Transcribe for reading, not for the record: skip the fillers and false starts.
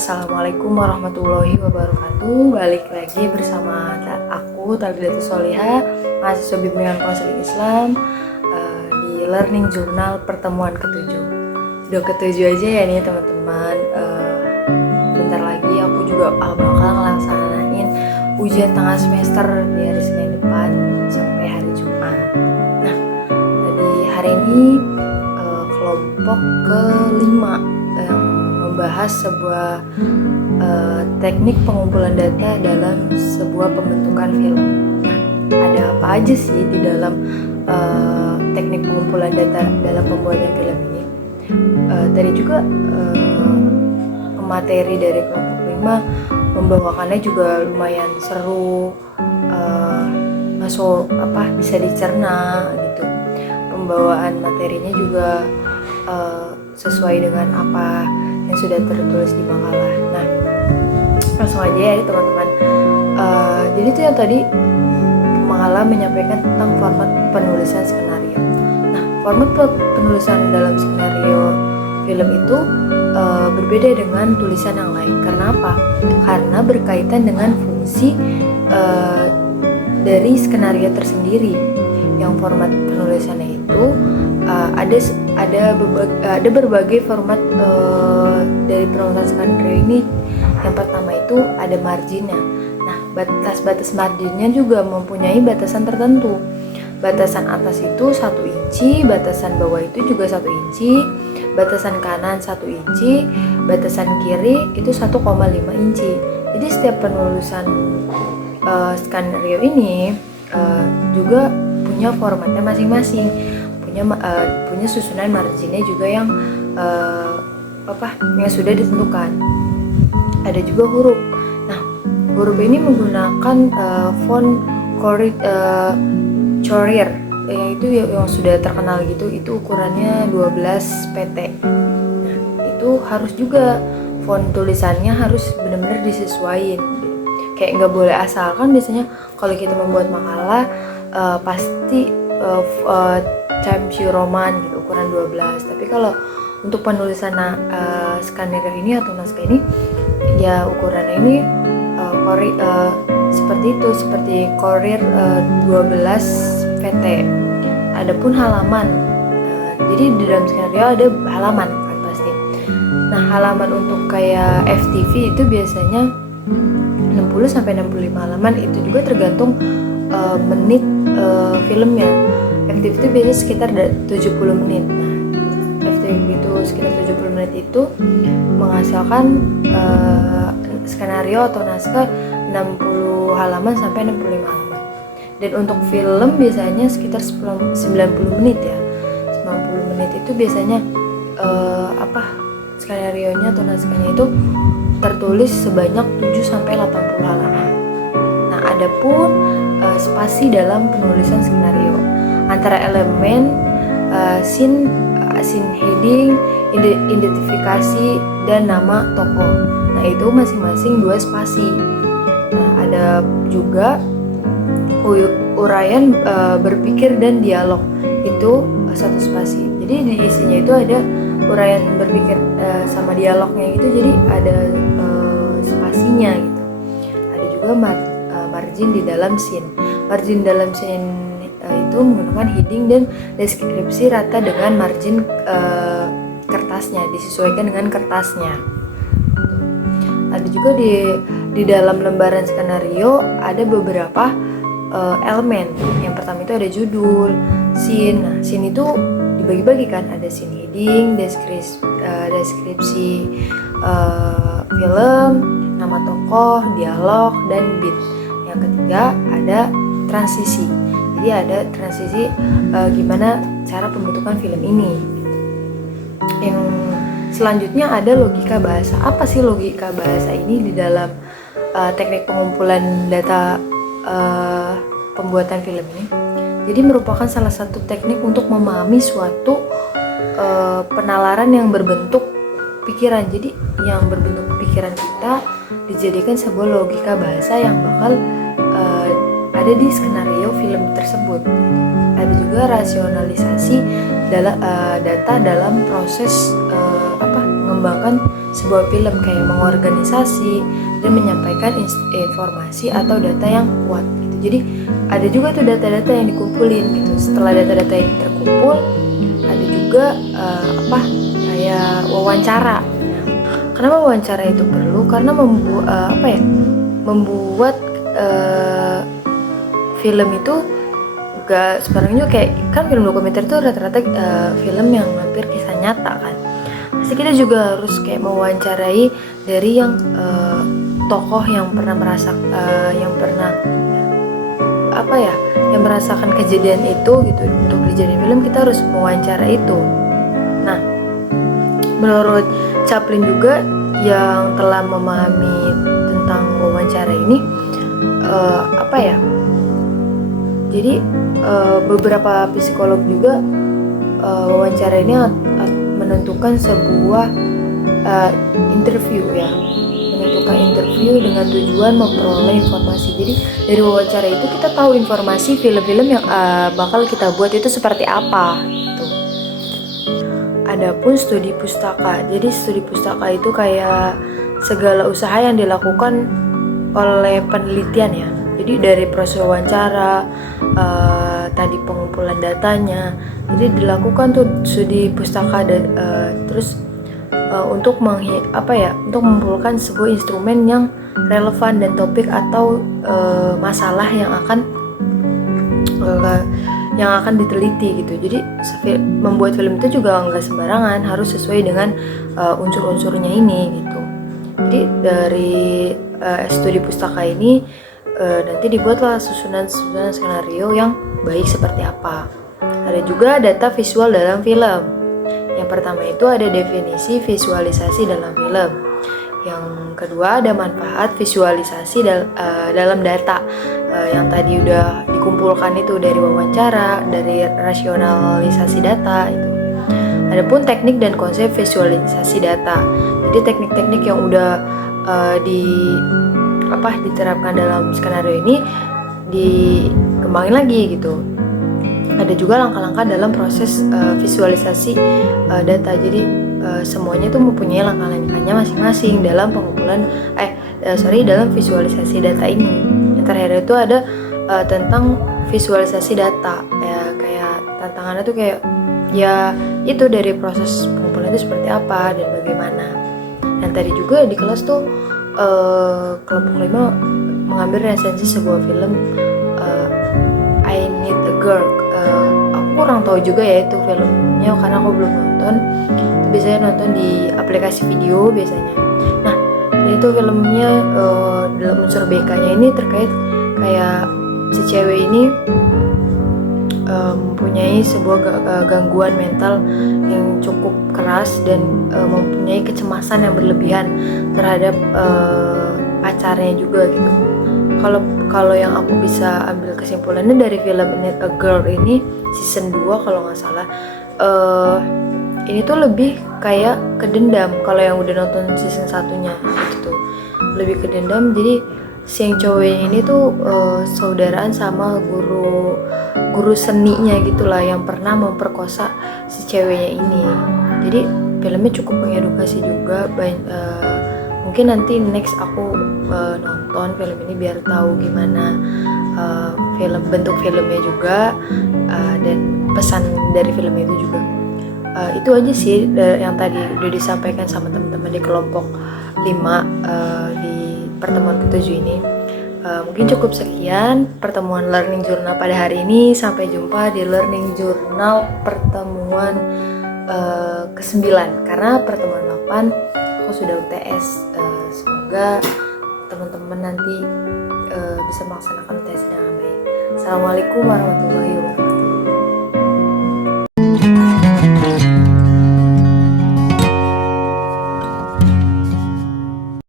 Assalamualaikum warahmatullahi wabarakatuh. Balik lagi bersama aku Talbidatus Solihah, mahasiswa bimbingan konseling Islam di Learning Journal pertemuan ke-7. Udah ke-7 aja ya nih teman-teman. Bentar lagi aku juga bakal ngelaksanain ujian tengah semester di hari Senin depan sampai hari Jumat. Nah, di hari ini kelompok ke-5 yang membahas sebuah teknik pengumpulan data dalam sebuah pembentukan film. Nah, ada apa aja sih di dalam teknik pengumpulan data dalam pembuatan film ini? Tadi juga pemateri dari kelompok 5 membawakannya juga lumayan seru, bisa dicerna gitu. Pembawaan materinya juga sesuai dengan apa yang sudah tertulis di makalah. Nah, langsung aja ya teman-teman. Jadi itu yang tadi makalah menyampaikan tentang format penulisan skenario. Nah, format penulisan dalam skenario film itu berbeda dengan tulisan yang lain. Karena apa? Karena berkaitan dengan fungsi dari skenario tersendiri. Yang format penulisannya itu ada berbagai format dari penulisan skenario ini. Yang pertama itu ada marginnya. Nah, batas-batas marginnya juga mempunyai batasan tertentu. Batasan atas itu 1 inci, batasan bawah itu juga 1 inci, batasan kanan 1 inci, batasan kiri itu 1,5 inci. Jadi setiap penulisan skenario ini juga punya formatnya masing-masing, punya susunan marginnya juga yang sudah ditentukan. Ada juga huruf. Nah, huruf ini menggunakan font Courier, itu yang sudah terkenal gitu. Itu ukurannya 12 pt. Nah, itu harus juga font tulisannya harus benar-benar disesuaikan. Kayak nggak boleh asal. Kan biasanya kalau kita membuat makalah pasti Times New Roman gitu, ukuran 12. Tapi kalau untuk penulisan skenario ini atau naskah ini, ya ukurannya ini seperti Courier 12 pt. Adapun halaman, jadi di dalam skenario ada halaman kan pasti. Nah, halaman untuk kayak FTV itu biasanya 60-65 halaman. Itu juga tergantung menit filmnya. FTV itu biasanya sekitar 70 menit. Nah, FTV itu sekitar 70 menit itu menghasilkan skenario atau naskah 60 halaman sampai 65 halaman. Dan untuk film biasanya sekitar 90 menit ya. 90 menit itu biasanya skenarionya atau naskahnya itu tertulis sebanyak 7 sampai 80 halaman. Nah, adapun spasi dalam penulisan skenario antara elemen scene heading, identifikasi dan nama tokoh. Nah, itu masing-masing 2 spasi. Nah, ada juga uraian berpikir dan dialog, itu 1 spasi. Jadi di isinya itu ada uraian berpikir sama dialognya gitu, jadi ada spasinya gitu. Ada juga margin di dalam scene. Margin dalam scene itu menggunakan heading dan deskripsi rata dengan margin kertasnya, disesuaikan dengan kertasnya. Ada juga di dalam lembaran skenario ada beberapa elemen. Yang pertama itu ada judul, scene. Nah, scene itu dibagi-bagi kan, ada scene heading, deskripsi film, nama tokoh, dialog, dan beat. Yang ketiga ada transisi. Jadi ada transisi gimana cara pembentukan film ini. Yang selanjutnya ada logika bahasa. Apa sih logika bahasa ini di dalam teknik pengumpulan data pembuatan film ini? Jadi merupakan salah satu teknik untuk memahami suatu penalaran yang berbentuk pikiran. Jadi yang berbentuk pikiran kita dijadikan sebuah logika bahasa yang bakal ada di skenario film tersebut. Ada juga rasionalisasi data dalam proses mengembangkan sebuah film, kayak mengorganisasi dan menyampaikan informasi atau data yang kuat gitu. Jadi ada juga tuh data-data yang dikumpulin gitu. Setelah data-data yang terkumpul, ada juga kayak wawancara. Kenapa wawancara itu perlu? Karena membuat film itu gak sebenarnya kayak kan film dokumenter itu rata-rata film yang hampir kisah nyata kan. Pasti kita juga harus kayak mewawancarai dari yang tokoh yang pernah yang merasakan kejadian itu gitu. Untuk dijadiin film kita harus mewawancara itu. Nah, menurut Chaplin juga yang telah memahami tentang wawancara ini, jadi beberapa psikolog juga wawancara ini menentukan sebuah interview dengan tujuan memperoleh informasi. Jadi dari wawancara itu kita tahu informasi film-film yang bakal kita buat itu seperti apa gitu. Adapun studi pustaka. Jadi studi pustaka itu kayak segala usaha yang dilakukan oleh penelitian ya. Jadi dari proses wawancara, tadi pengumpulan datanya, jadi dilakukan tuh studi pustaka dan terus untuk mengumpulkan sebuah instrumen yang relevan dan topik atau masalah yang akan diteliti gitu. Jadi membuat film itu juga nggak sembarangan, harus sesuai dengan unsur-unsurnya ini gitu. Jadi dari studi pustaka ini nanti dibuatlah susunan skenario yang baik seperti apa. Ada juga data visual dalam film. Yang pertama itu ada definisi visualisasi dalam film. Yang kedua ada manfaat visualisasi dalam data yang tadi udah dikumpulkan itu dari wawancara, dari rasionalisasi data itu. Adapun teknik dan konsep visualisasi data. Jadi teknik-teknik yang udah diterapkan dalam skenario ini dikembangin lagi gitu. Ada juga langkah-langkah dalam proses visualisasi data. Jadi semuanya tuh mempunyai langkah-langkahnya masing-masing dalam dalam visualisasi data ini. Yang terakhir itu ada tentang visualisasi data. Kayak tantangannya tuh kayak ya itu dari proses pengumpulan itu seperti apa dan bagaimana. Dan tadi juga di kelas tuh kelompok 5 mengambil resensi sebuah film I Need a Girl. Aku kurang tahu juga ya itu filmnya karena aku belum nonton. Itu biasanya nonton di aplikasi video biasanya. Nah, itu filmnya dalam unsur BK-nya ini terkait kayak si cewek ini mempunyai sebuah gangguan mental yang cukup keras dan mempunyai kecemasan yang berlebihan terhadap pacarnya juga gitu. Kalau yang aku bisa ambil kesimpulannya dari film Need a Girl ini season 2 kalau nggak salah, ini tuh lebih kayak ke dendam. Kalau yang udah nonton season 1-nya gitu tuh lebih ke dendam. Jadi si yang cowoknya ini tuh saudaraan sama guru seninya gitulah yang pernah memperkosa si ceweknya ini. Jadi filmnya cukup mengedukasi juga. Mungkin nanti next aku nonton film ini biar tahu gimana bentuk filmnya juga dan pesan dari film itu juga. Itu aja sih yang tadi udah disampaikan sama teman-teman di kelompok 5 di pertemuan ke-7 ini. Mungkin cukup sekian pertemuan Learning Journal pada hari ini. Sampai jumpa di Learning Journal pertemuan ke-9 karena pertemuan 8 aku sudah UTS. Semoga teman-teman nanti bisa melaksanakan UTS dengan baik. Assalamualaikum warahmatullahi wabarakatuh.